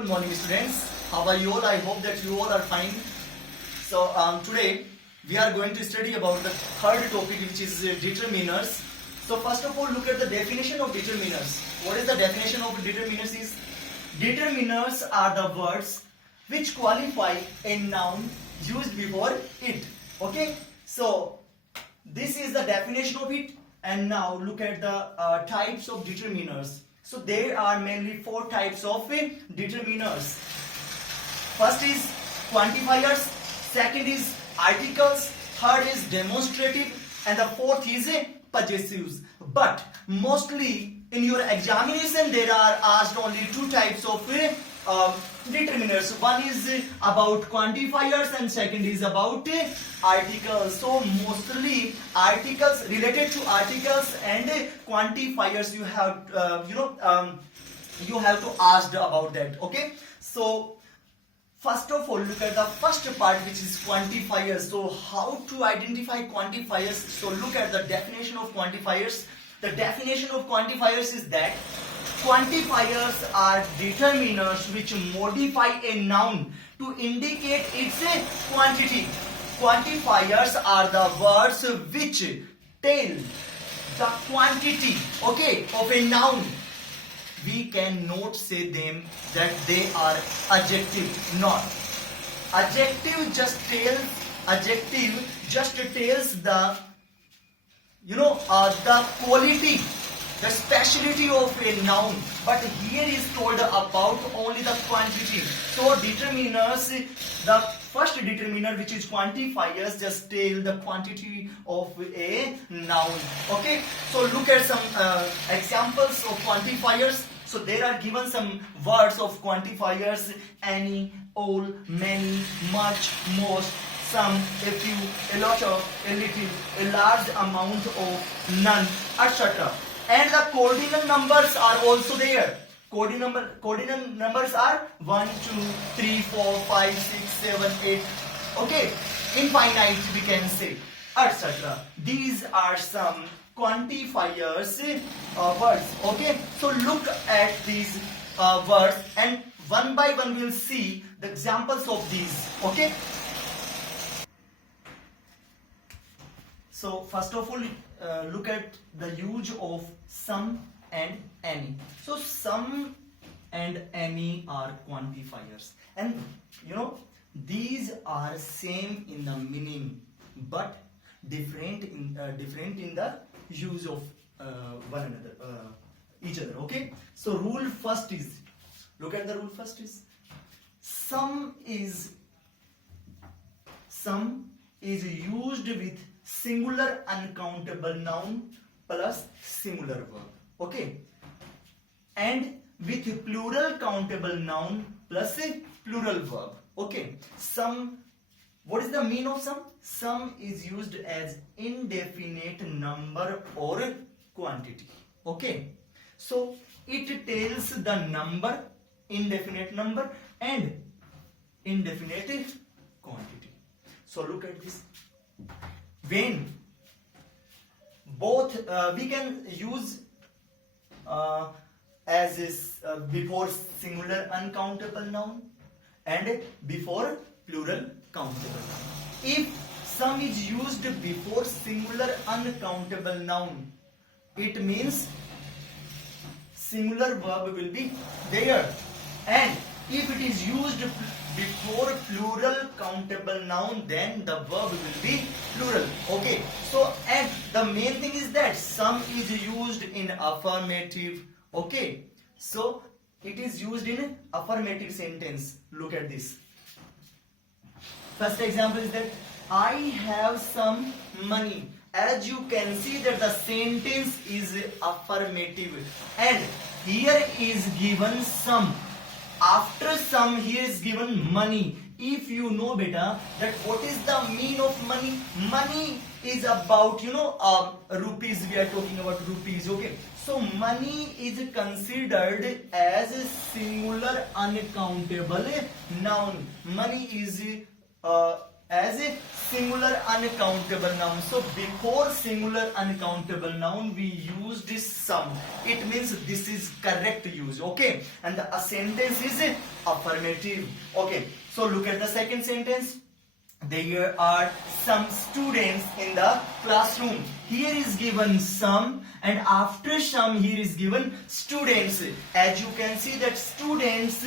good morning students. How are you all? I hope that you all are fine. So today we are going to study about the third topic, which is determiners. So first of all, look at the definition of determiners. What is the definition of determiners is? Determiners are the words which qualify a noun used before it. Okay, so this is the definition of it. And now look at the types of determiners. So there are mainly four types of determiners. First is quantifiers, second is articles, third is demonstrative, and the fourth is possessives. But mostly in your examination there are asked only two types of determiners. One is about quantifiers and second is about articles. So mostly articles, related to articles and quantifiers, you have you have to ask about that. Okay, so first of all, look at the first part, which is quantifiers. So how to identify quantifiers? So look at the definition of quantifiers. The definition of quantifiers is that quantifiers are determiners which modify a noun to indicate its quantity. Quantifiers are the words which tell the quantity, okay, of a noun. We cannot say them that they are adjective, not. Adjective just tells the the quality, the speciality of a noun, but here is told about only the quantity. So determiners, the first determiner, which is quantifiers, just tell the quantity of a noun. Okay, so look at some examples of quantifiers. So there are given some words of quantifiers: any, all, many, much, most, some, a few, a lot of, a little, a large amount of, none, etc. And the coordinate numbers are also there. Coordinate numbers are 1, 2, 3, 4, 5, 6, 7, 8. Okay, infinite we can say, etc. These are some quantifiers words. Okay, so look at these words and one by one we'll see the examples of these. Okay. So first of all, look at the use of some and any. So some and any are quantifiers, and these are same in the meaning but different in the use of one another, each other. Okay. So rule first is, look at the rule first is, some is used with singular uncountable noun plus singular verb. Okay, and with plural countable noun plus a plural verb. Okay, some, what is the meaning of some? Some is used as indefinite number or quantity. Okay, so it tells the number, indefinite number, and indefinite quantity. So look at this. When both we can use as is before singular uncountable noun and before plural countable noun. If some is used before singular uncountable noun, it means singular verb will be there, and if it is used before plural countable noun, then the verb will be plural. Okay, so and the main thing is that some is used in affirmative. Okay, so it is used in affirmative sentence. Look at this. First example is that I have some money. As you can see that the sentence is affirmative, and here is given some. After some, here is given money. If you know better that what is the mean of money? Money is about rupees. We are talking about rupees. Okay, so money is considered as a singular uncountable noun. Money is as a singular uncountable noun. So before singular uncountable noun we used this some. It means this is correct use. Okay, and the sentence is affirmative. Okay, so look at the second sentence. There are some students in the classroom. Here is given some, and after some here is given students. As you can see that students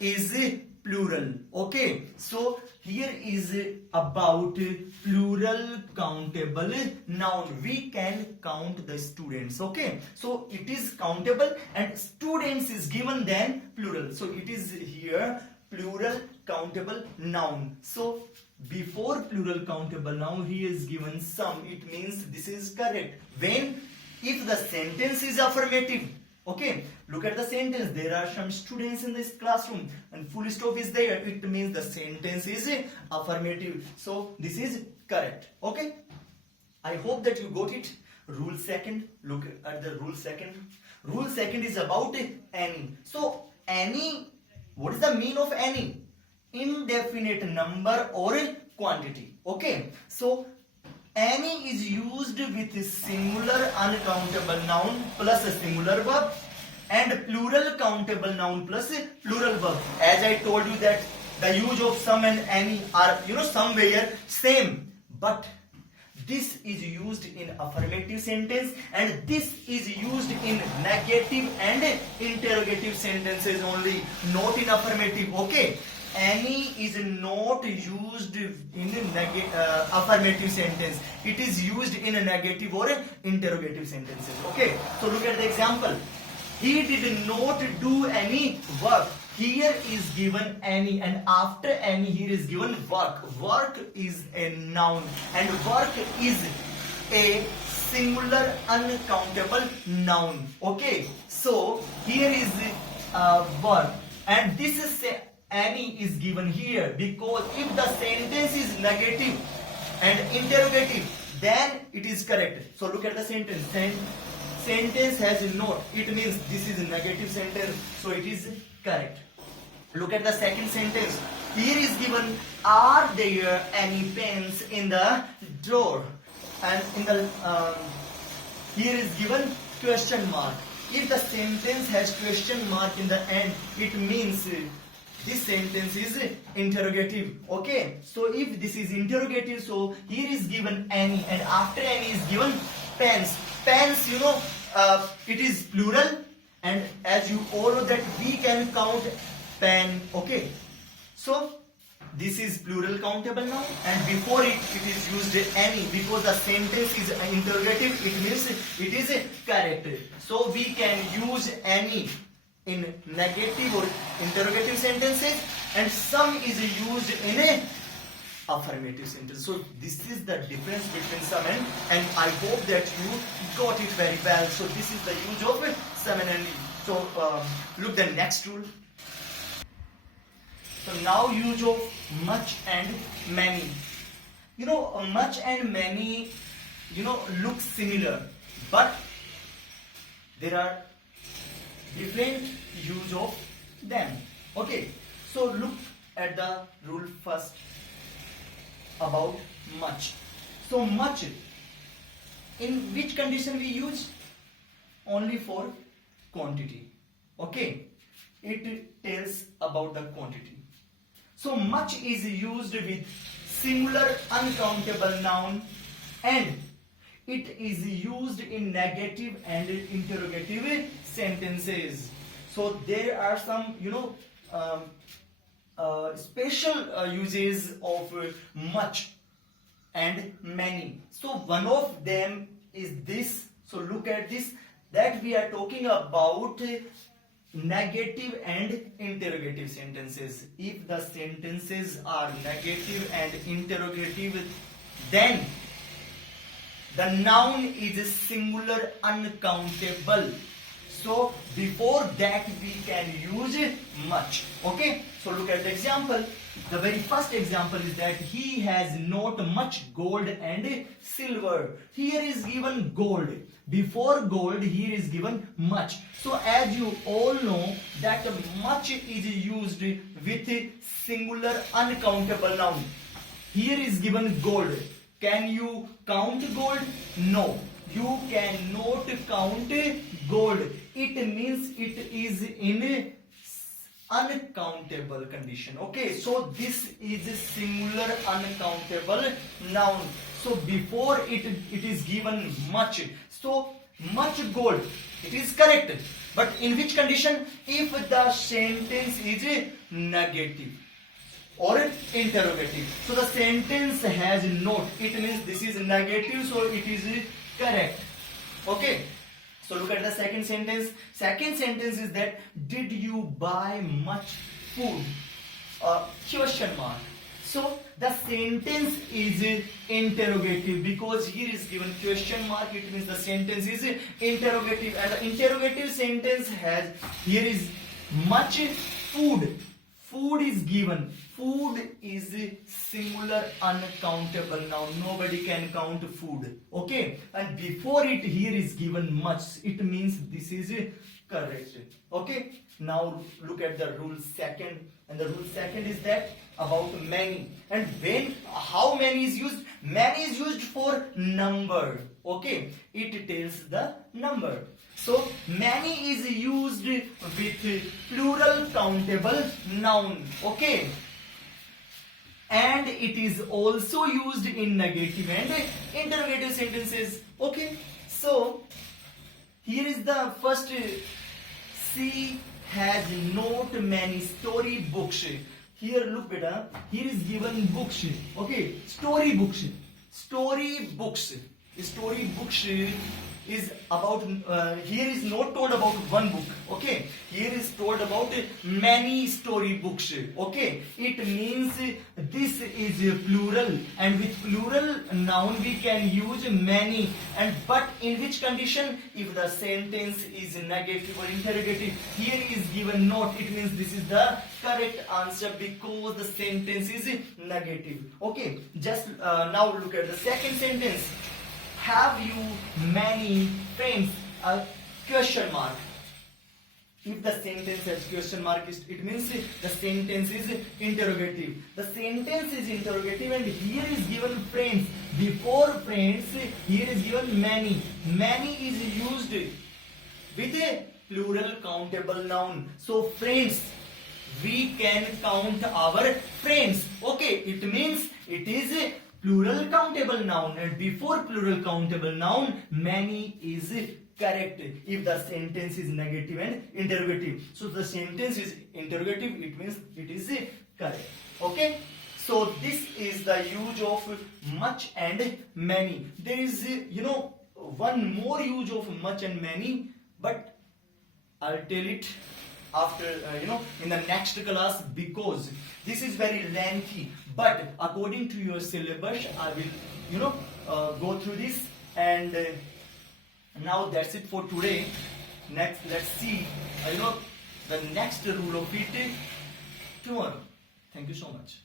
is plural. Okay, so here is about plural countable noun. We can count the students. Okay, so it is countable and students is given then plural. So it is here plural countable noun. So before plural countable noun he is given some. It means this is correct when if the sentence is affirmative. Okay, look at the sentence. There are some students in this classroom and full stop is there. It means the sentence is affirmative. So this is correct. Okay, I hope that you got it. Rule second. Look at the rule second. Rule second is about any. So any, what is the mean of any? Indefinite number or quantity. Okay, so any is used with a singular uncountable noun plus a singular verb and plural countable noun plus a plural verb. As I told you that the use of some and any are somewhere same, but this is used in affirmative sentence and this is used in negative and interrogative sentences only, not in affirmative. Okay, any is not used in affirmative sentence. It is used in a negative or interrogative sentences. Okay, so look at the example. He did not do any work. Here is given any and after any here is given work. Work is a noun and work is a singular uncountable noun. Okay, so here is work and this is any is given here because if the sentence is negative and interrogative then it is correct. So look at the sentence. Sentence has not. It means this is a negative sentence, so it is correct. Look at the second sentence. Here is given, are there any pens in the drawer? And in the here is given question mark. If the sentence has question mark in the end, it means this sentence is interrogative. Okay, so if this is interrogative, so here is given any and after any is given pens. Pens, it is plural and as you all know that we can count pen. Okay, so this is plural countable noun and before it is used any because the sentence is interrogative. It means it is correct. So we can use any in negative or interrogative sentences and some is used in a affirmative sentence. So this is the difference between some and I hope that you got it very well. So this is the use of some and any. So look the next rule. So now use of much and many. Much and many look similar but there are different use of them. Okay, so look at the rule first about much. So much, in which condition we use? Only for quantity. Okay, it tells about the quantity. So much is used with singular uncountable noun and it is used in negative and interrogative sentences. So there are some special uses of much and many. So one of them is this. So look at this, that we are talking about negative and interrogative sentences. If the sentences are negative and interrogative, then the noun is singular uncountable. So before that we can use much. Okay, so look at the example. The very first example is that he has not much gold and silver. Here is given gold. Before gold, here is given much. So as you all know that much is used with singular uncountable noun. Here is given gold. Can you count gold? No. You cannot count gold. It means it is in uncountable condition. Okay, so this is a singular uncountable noun. So before it is given much. So much gold, it is correct. But in which condition? If the sentence is negative or interrogative. So the sentence has not. It means this is negative, so it is correct. Okay. So look at the second sentence. Second sentence is that did you buy much food? Question mark. So the sentence is interrogative because here is given question mark. It means the sentence is interrogative, and the interrogative sentence has here is much food. Food is given. Food is a singular uncountable noun. Nobody can count food. Okay. And before it here is given much. It means this is correct. Okay. Now look at the rule second. And the rule second is that about many. And how many is used? Many is used for number. Okay. It tells the number. So many is used with plural countable noun. Okay. And it is also used in negative and interrogative sentences. Okay. So here is the first. She has not many story books. Here look beta. Here is given books. Okay. Story books. Story books. Story books is about here is not told about one book. Okay, here is told about many story books. Okay, it means this is plural, and with plural noun we can use many. And but in which condition? If the sentence is negative or interrogative. Here is given not. It means this is the correct answer because the sentence is negative. Okay, just now look at the second sentence. Have you many friends? Question mark. If the sentence has question mark, it means the sentence is interrogative. The sentence is interrogative, and here is given friends. Before friends, here is given many. Many is used with a plural countable noun. So friends, we can count our friends. Okay, it means it is a plural countable noun, and before plural countable noun many is correct if the sentence is negative and interrogative. So the sentence is interrogative, it means it is correct. Okay, so this is the use of much and many. There is one more use of much and many, but I'll tell it after in the next class because this is very lengthy. But according to your syllabus, I will go through this. And now that's it for today. Next, let's see the next rule of it tomorrow. Thank you so much.